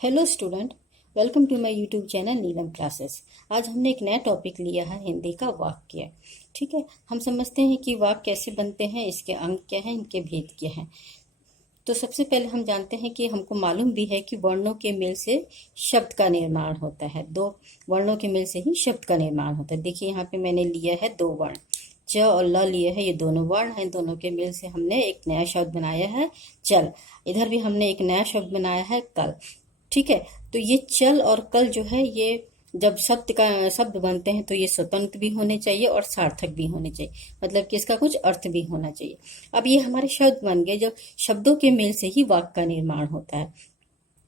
Hello student, welcome to my YouTube channel Neelam classes. आज हमने एक नया टॉपिक लिया है, हिंदी का वाक्य। ठीक है, हम समझते हैं कि वाक्य कैसे बनते हैं, इसके अंग क्या हैं, इनके भेद क्या हैं। तो सबसे पहले हम जानते हैं कि हमको मालूम भी है कि वर्णों के मेल से शब्द का निर्माण होता है। दो वर्णों के मेल से ही शब्द का निर्माण होता है। देखिए यहाँ पे मैंने लिया है दो वर्ण, च और ल लिए है। ये दोनों वर्ण हैं, दोनों के मेल से हमने एक नया शब्द बनाया है चल। इधर भी हमने एक नया शब्द बनाया है कल। ठीक है, तो ये चल और कल जो है, ये जब शब्द बनते हैं तो ये स्वतंत्र भी होने चाहिए और सार्थक भी होने चाहिए, मतलब कि इसका कुछ अर्थ भी होना चाहिए। अब ये हमारे शब्द बन गए, जो शब्दों के मेल से ही वाक्य का निर्माण होता है।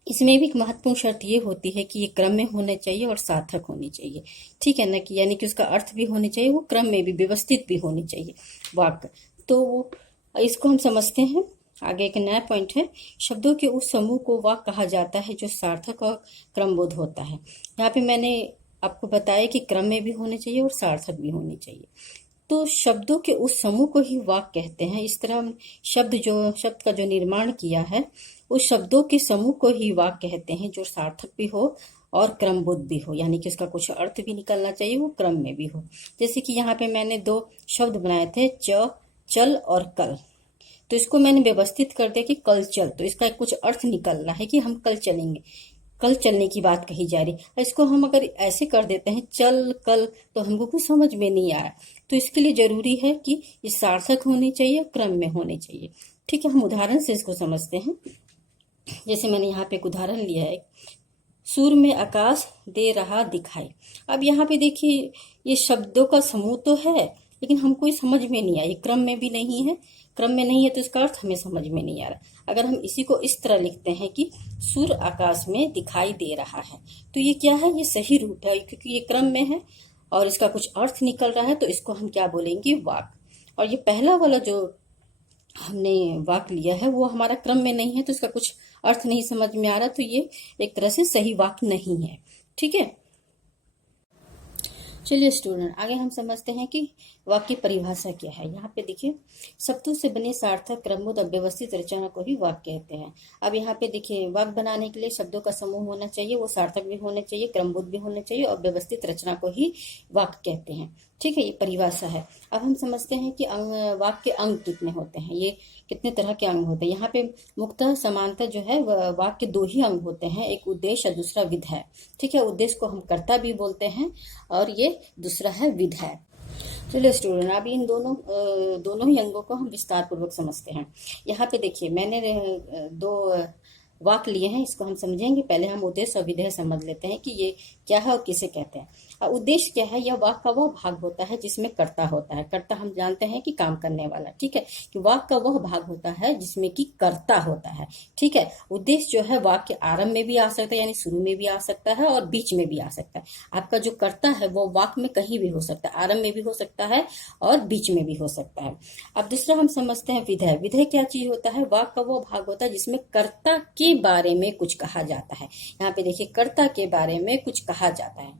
इसमें भी एक महत्वपूर्ण शर्त ये होती है कि ये क्रम में होना चाहिए और सार्थक होनी चाहिए। ठीक है ना, कि यानी कि उसका अर्थ भी होने चाहिए, वो क्रम में भी व्यवस्थित भी होनी चाहिए वाक्य। तो इसको हम समझते हैं। आगे एक नया पॉइंट है, शब्दों के उस समूह को वाक्य कहा जाता है जो सार्थक और क्रमबद्ध होता है। यहाँ पे मैंने आपको बताया कि क्रम में भी होने चाहिए और सार्थक भी होने चाहिए। तो शब्दों के उस समूह को ही वाक्य कहते हैं। इस तरह शब्द का जो निर्माण किया है, उस शब्दों के समूह को ही वाक्य कहते हैं, जो सार्थक भी हो और क्रमबद्ध भी हो, यानी कि उसका कुछ अर्थ भी निकलना चाहिए, वो क्रम में भी हो। जैसे कि यहाँ पे मैंने दो शब्द बनाए थे, चल और कल। तो इसको मैंने व्यवस्थित कर दिया कि कल चल, तो इसका कुछ अर्थ निकल रहा है कि हम कल चलेंगे, कल चलने की बात कही जा रही है। इसको हम अगर ऐसे कर देते हैं चल कल, तो हमको कुछ समझ में नहीं आया। तो इसके लिए जरूरी है कि ये सार्थक होनी चाहिए, क्रम में होने चाहिए। ठीक है, हम उदाहरण से इसको समझते हैं। जैसे मैंने यहाँ पे एक उदाहरण लिया है, सूर में आकाश दे रहा दिखाई। अब यहाँ पे देखिए, ये शब्दों का समूह तो है, लेकिन हमको ये समझ में नहीं आया, क्रम में भी नहीं है। क्रम में नहीं है तो इसका अर्थ हमें समझ में नहीं आ रहा। अगर हम इसी को इस तरह लिखते हैं कि सूर आकाश में दिखाई दे रहा है, तो ये क्या है, ये सही रूप है, क्योंकि ये क्रम में है और इसका कुछ अर्थ निकल रहा है। तो इसको हम क्या बोलेंगे, वाक्य। और ये पहला वाला जो हमने वाक्य लिया है, वो हमारा क्रम में नहीं है, तो इसका कुछ अर्थ नहीं समझ में आ रहा, तो ये एक तरह से सही वाक्य नहीं है। ठीक है, चलिए स्टूडेंट, आगे हम समझते हैं कि वाक्य परिभाषा क्या है। यहाँ पे देखिए, शब्दों से बने सार्थक, क्रमबद्ध और व्यवस्थित रचना को ही वाक्य कहते हैं। अब यहाँ पे देखिए, वाक्य बनाने के लिए शब्दों का समूह होना चाहिए, वो सार्थक भी होने चाहिए, क्रमबद्ध भी होने चाहिए और व्यवस्थित रचना को ही वाक्य कहते हैं। ठीक है, ये परिभाषा है। अब हम समझते हैं कि वाक्य के अंग कितने होते हैं, ये कितने तरह के अंग होते हैं। यहाँ पे मुक्तः समानतः जो है, वाक्य दो ही अंग होते हैं, एक उद्देश्य और दूसरा विधेय। ठीक है, उद्देश्य को हम कर्ता भी बोलते हैं और ये दूसरा है विधेय। चलिए स्टूडेंट, अब इन दोनों ही अंगों को हम विस्तार पूर्वक समझते हैं। यहाँ पे देखिए, मैंने दो वाक्य लिए हैं, इसको हम समझेंगे। पहले हम उद्देश्य और विधेय समझ लेते हैं कि ये क्या है और किसे कहते हैं। उद्देश्य क्या है, यह वाक्य का वह भाग होता है जिसमें कर्ता होता है। कर्ता हम जानते हैं कि काम करने वाला। ठीक है, कि वाक्य का वह भाग होता है जिसमें कि कर्ता होता है। ठीक है, उद्देश्य जो है वाक्य आरंभ में भी आ सकता है, यानी शुरू में भी आ सकता है और बीच में भी आ सकता है। आपका जो कर्ता है वो वाक्य में कहीं भी हो सकता है, आरंभ में भी हो सकता है और बीच में भी हो सकता है। अब दूसरा हम समझते हैं विधेय। विधेय क्या चीज होता है, वाक्य का वो भाग होता है जिसमें कर्ता के बारे में कुछ कहा जाता है। यहाँ पे देखिए, कर्ता के बारे में कुछ कहा जाता है।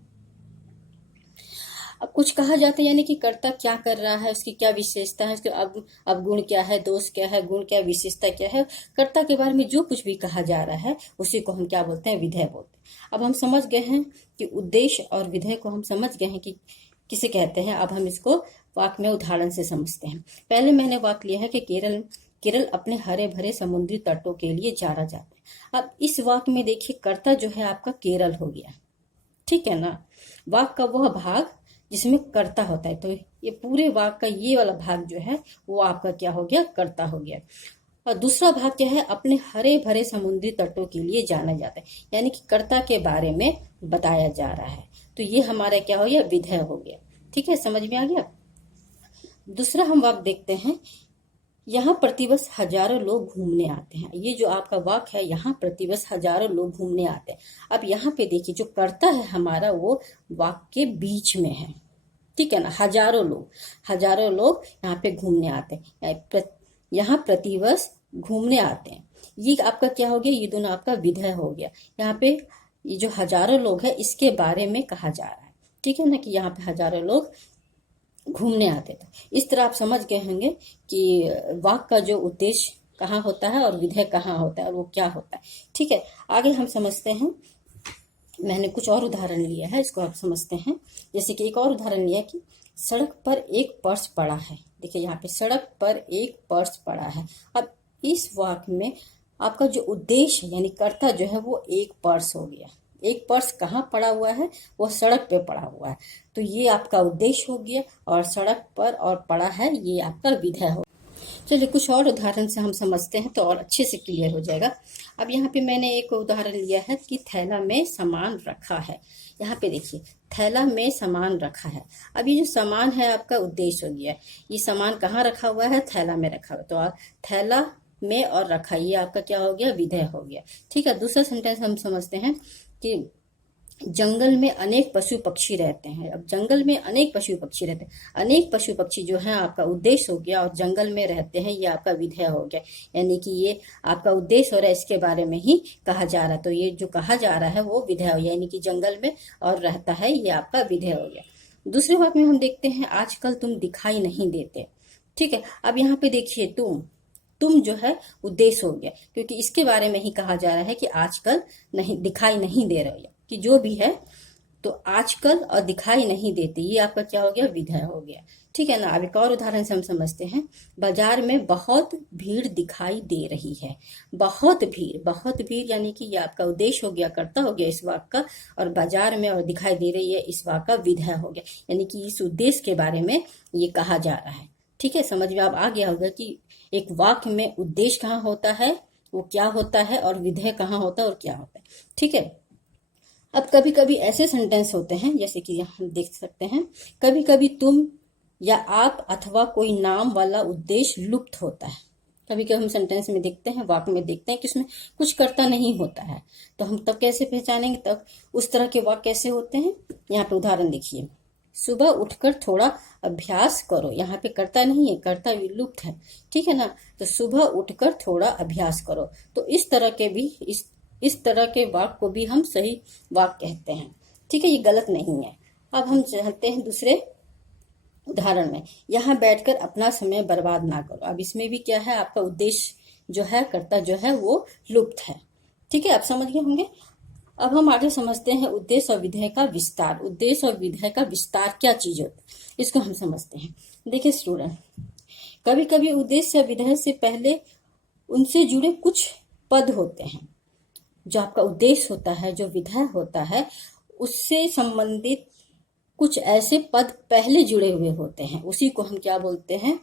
अब कुछ कहा जाता है, यानी कि कर्ता क्या कर रहा है, उसकी क्या विशेषता है, उसके अवगुण क्या है, दोष क्या है, गुण क्या, विशेषता क्या है, कर्ता के बारे में जो कुछ भी कहा जा रहा है, उसी को हम क्या बोलते हैं, विधेय बोलते हैं। अब हम समझ गए हैं कि उद्देश्य और विधेय को हम समझ गए हैं कि किसे कहते हैं। अब हम इसको वाक्य में उदाहरण से समझते हैं। पहले मैंने वाक्य लिया है कि केरल अपने हरे भरे समुद्री तटों के लिए जाना जाता है। अब इस वाक्य में देखिए, कर्ता जो है आपका केरल हो गया। ठीक है ना, वाक्य का वह भाग जिसमें कर्ता होता है, तो ये पूरे वाक्य का ये वाला भाग जो है वो आपका क्या हो गया, कर्ता हो गया। और दूसरा भाग क्या है, अपने हरे भरे समुद्री तटों के लिए जाना जाता है, यानी कि कर्ता के बारे में बताया जा रहा है। तो ये हमारा क्या हो गया, विधेय हो गया। ठीक है, समझ में आ गया। दूसरा हम वाक्य देखते हैं, यहाँ प्रतिवर्ष हजारों लोग घूमने आते हैं। ये जो आपका वाक्य है, यहाँ प्रतिवर्ष हजारों लोग घूमने आते हैं। अब यहाँ पे देखिए, जो कर्ता है हमारा, वो वाक्य के बीच में है। ठीक है ना, हजारों लोग यहाँ पे घूमने आते हैं, यहाँ प्रतिवर्ष घूमने आते हैं। ये आपका क्या हो गया, ये दोनों आपका विधेय हो गया। यहाँ पे ये जो हजारों लोग है, इसके बारे में कहा जा रहा है। ठीक है ना, कि यहाँ पे हजारों लोग घूमने आते थे। इस तरह आप समझ गए होंगे कि वाक्य का जो उद्देश्य कहाँ होता है और विधेय कहाँ होता है और वो क्या होता है। ठीक है, आगे हम समझते हैं। मैंने कुछ और उदाहरण लिया है, इसको आप समझते हैं। जैसे कि एक और उदाहरण लिया कि सड़क पर एक पर्स पड़ा है। देखिए यहाँ पे सड़क पर एक पर्स पड़ा है। अब इस वाक्य में आपका जो उद्देश्य यानी कर्ता जो है वो एक पर्स हो गया। एक पर्स कहाँ पड़ा हुआ है, वो सड़क पे पड़ा हुआ है, तो ये आपका उद्देश्य हो गया। और सड़क पर और पड़ा है, ये आपका विधेय हो। चलिए कुछ और उदाहरण से हम समझते हैं तो और अच्छे से क्लियर हो जाएगा। अब यहाँ पे मैंने एक उदाहरण लिया है कि थैला में सामान रखा है। यहाँ पे देखिए थैला में सामान रखा है। अब ये जो सामान है आपका उद्देश्य हो गया। ये सामान कहाँ रखा हुआ है, थैला में रखा हुआ, तो थैला में और रखा, ये आपका क्या हो गया, विधेय हो गया। ठीक है, दूसरा सेंटेंस हम समझते हैं कि जंगल में अनेक पशु पक्षी रहते हैं। अब जंगल में अनेक पशु पक्षी रहते हैं, अनेक पशु पक्षी जो है आपका उद्देश्य हो गया, और जंगल में रहते हैं ये आपका विधेय हो गया। यानी कि ये आपका उद्देश्य हो रहा है, इसके बारे में ही कहा जा रहा है, तो ये जो कहा जा रहा है वो विधेय हो गया। यानी कि जंगल में और रहता है, ये आपका विधेय हो गया। दूसरे वाक्य में हम देखते हैं आजकल तुम दिखाई नहीं देते। ठीक है, अब यहाँ पे देखिए तुम जो है उद्देश्य हो गया, क्योंकि इसके बारे में ही कहा जा रहा है कि आजकल नहीं दिखाई नहीं दे रहे कि जो भी है, तो आजकल और दिखाई नहीं देते, ये आपका क्या हो गया, विधेय हो गया। ठीक है ना। अब एक और उदाहरण से हम समझते हैं। बाजार में बहुत भीड़ दिखाई दे रही है। बहुत भीड़ यानी कि ये आपका उद्देश्य हो गया, कर्ता हो गया इस वाक्य का, और बाजार में और दिखाई दे रही है इस वाक्य का विधेय हो गया। यानी कि इस उद्देश्य के बारे में ये कहा जा रहा है। ठीक है, समझ में अब आ गया होगा कि एक वाक्य में उद्देश्य कहाँ होता है, वो क्या होता है, और विधेय कहाँ होता है और क्या होता है। ठीक है, अब कभी कभी ऐसे सेंटेंस होते हैं, जैसे कि हम देख सकते हैं, कभी कभी तुम या आप अथवा कोई नाम वाला उद्देश्य लुप्त होता है। कभी कभी हम सेंटेंस में देखते हैं, वाक्य में देखते हैं कि उसमें कुछ कर्ता नहीं होता है, तो हम तब कैसे पहचानेंगे, तब उस तरह के वाक्य कैसे होते हैं। यहाँ पे उदाहरण देखिए, सुबह उठकर थोड़ा अभ्यास करो। यहाँ पे कर्ता नहीं है, कर्ता विलुप्त है। ठीक है ना, तो सुबह उठकर थोड़ा अभ्यास करो, तो इस तरह के भी इस तरह के वाक्य को भी हम सही वाक्य कहते हैं। ठीक है, ये गलत नहीं है। अब हम चलते हैं दूसरे उदाहरण में। यहाँ बैठकर अपना समय बर्बाद ना करो। अब इसमें भी क्या है, आपका उद्देश्य जो है, कर्ता जो है वो लुप्त है। ठीक है, आप समझ गए होंगे। अब हम आगे समझते हैं उद्देश्य और विधेय का विस्तार। उद्देश्य और विधेय का विस्तार क्या चीज होता है, इसको हम समझते हैं। देखिए स्टूडेंट, कभी कभी उद्देश्य या विधेय से पहले उनसे जुड़े कुछ पद होते हैं। जो आपका उद्देश्य होता है, जो विधेय होता है, उससे संबंधित कुछ ऐसे पद पहले जुड़े हुए होते हैं। उसी को हम क्या बोलते हैं,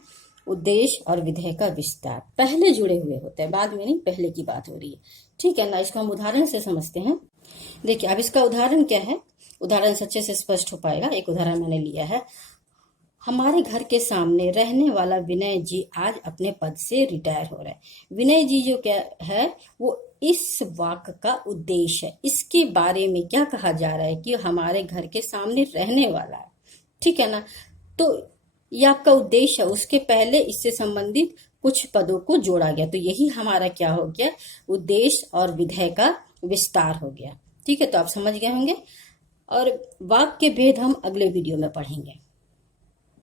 उद्देश्य और विधेय का विस्तार। पहले जुड़े हुए होते हैं, बाद में नहीं, पहले की बात हो रही है। ठीक है ना, इसको हम उदाहरण से समझते हैं। देखिए अब इसका उदाहरण क्या है, उदाहरण से अच्छे से स्पष्ट हो पाएगा। एक उदाहरण मैंने लिया है। हमारे घर के सामने रहने वाला विनय जी आज अपने पद से रिटायर हो रहे हैं। विनय जी जो क्या है, वो इस वाक्य का उद्देश्य है। इसके बारे में क्या कहा जा रहा है कि हमारे घर के सामने रहने वाला है। ठीक है ना, तो ये आपका उद्देश्य है। उसके पहले इससे संबंधित कुछ पदों को जोड़ा गया, तो यही हमारा क्या हो गया, उद्देश्य और विधेय का विस्तार हो गया। ठीक है, तो आप समझ गए होंगे, और वाक्य के भेद हम अगले वीडियो में पढ़ेंगे।